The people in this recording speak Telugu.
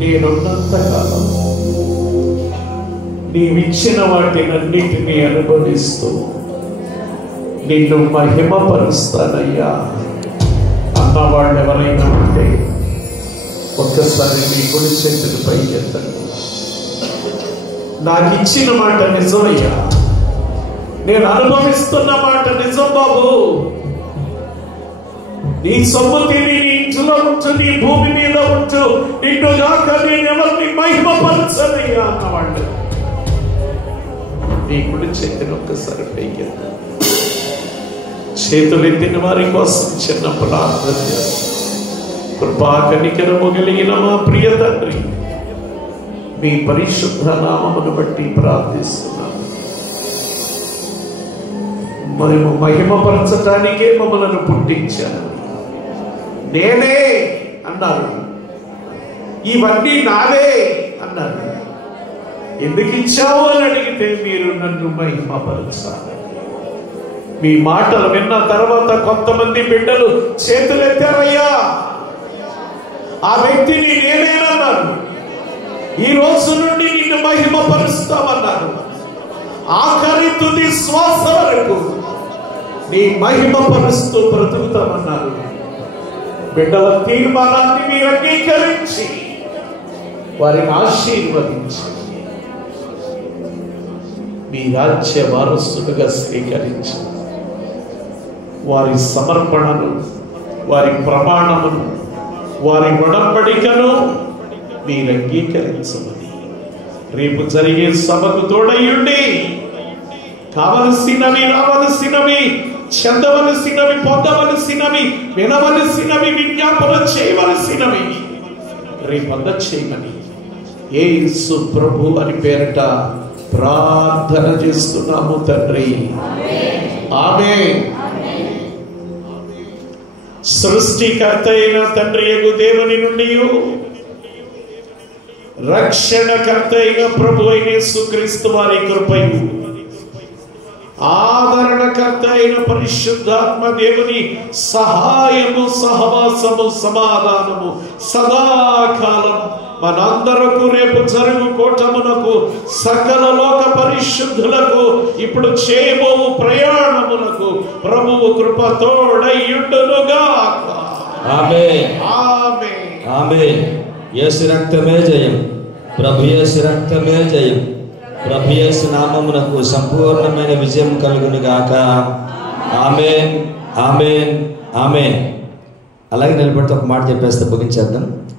నేనున్నంతకాలం నీవిచ్చిన వాటినన్నిటినీ అనుభవిస్తూ నిన్ను మహిమపరుస్తానయ్యా అన్నవాళ్ళు ఎవరైనా ఉంటే ఒక్కసారి నీ కుడి చేతులు పై ఎత్తండి. నాకు ఇచ్చిన మాట నిజమయ్యా, నేను అనుభవిస్తున్న మాట నిజం బాబు. నీ సొమ్ముని నీ ఇంట్లో ఉంచు, నీ భూమి మీద ఉంచు, నిన్నుగాక నేను ఎవరిని మహిమపరచనయ్యా అన్నవాళ్ళు నీ కుడి చేతిని ఒక్కసారి పైకెత్తండి. చేతులెత్తిన వారి కోసం చిన్న ప్రార్థన చేస్తాం. కృపా కనికరము కలిగిన మా ప్రియ తండ్రి, మీ పరిశుద్ధ నామమును బట్టి ప్రార్థిస్తున్నాను. మేము మహిమపరచటానికే మమ్మలను పుట్టించాను. నేనే అన్నారు, ఇవన్నీ నాదే అన్నారు. ఎందుకు ఇచ్చావు అని అడిగితే మీరు నన్ను మహిమపరచాలి. మీ మాటలు విన్న తర్వాత కొంతమంది బిడ్డలు చేతులెత్తారయ్యా, ఆ వ్యక్తిని నేనేనన్నారు. ఈ రోజు నుండి నిన్ను మహిమపరుస్తామన్నారు. ఆఖరి తుది శ్వాస వరకు నీ మహిమపరుస్తూ బ్రతుకుతామన్నారు. బిడ్డల తీర్మానాన్ని మీరు అంగీకరించి వారిని ఆశీర్వదించి మీ రాజ్య వారసులుగా స్వీకరించి వారి సమర్పణను, వారి ప్రమాణమును, వారి ఉడంబడికను మీరు అంగీకరించమని రేపు జరిగే సభకు తోడయ్యుండి కావలసినవి రావలసినవి చెందవలసినవి, పొందవలసినవి, వినవలసినవి, విజ్ఞాపన చేయవలసినవి రేపంద చేయమని యేసు ప్రభు అని పేరట ప్రార్థన చేస్తున్నాము తండ్రి. ఆమేన్. సృష్టికర్త అయిన తండ్రి యగు దేవుని నుండి, రక్షణకర్త అయిన ప్రభు అయిన యేసుక్రీస్తు వారి కృపయు, ఆదరణకర్త అయిన పరిశుద్ధాత్మ దేవుని సహాయము, సహవాసము, సమాధానము సదాకాలం మనందరకు రేపు జరుగు కూటమునకు, సకల లోక పరిశుద్ధులకు, ఇప్పుడు చేయబోవు ప్రయాణములకు ప్రభువు కృప తోడైయుండునుగాక. ఆమేన్. ఆమేన్. ఆమేన్. యేసు రక్తమే జయం. ప్రభు యేసు రక్తమే జయం. ప్రభు యేసు నామమునకు సంపూర్ణమైన విజయం కలుగును గాక. ఆమేన్. ఆమేన్. ఆమేన్. అలాగే నిలబడితే ఒక మాట చెప్పేస్తే ముగించేద్దాం.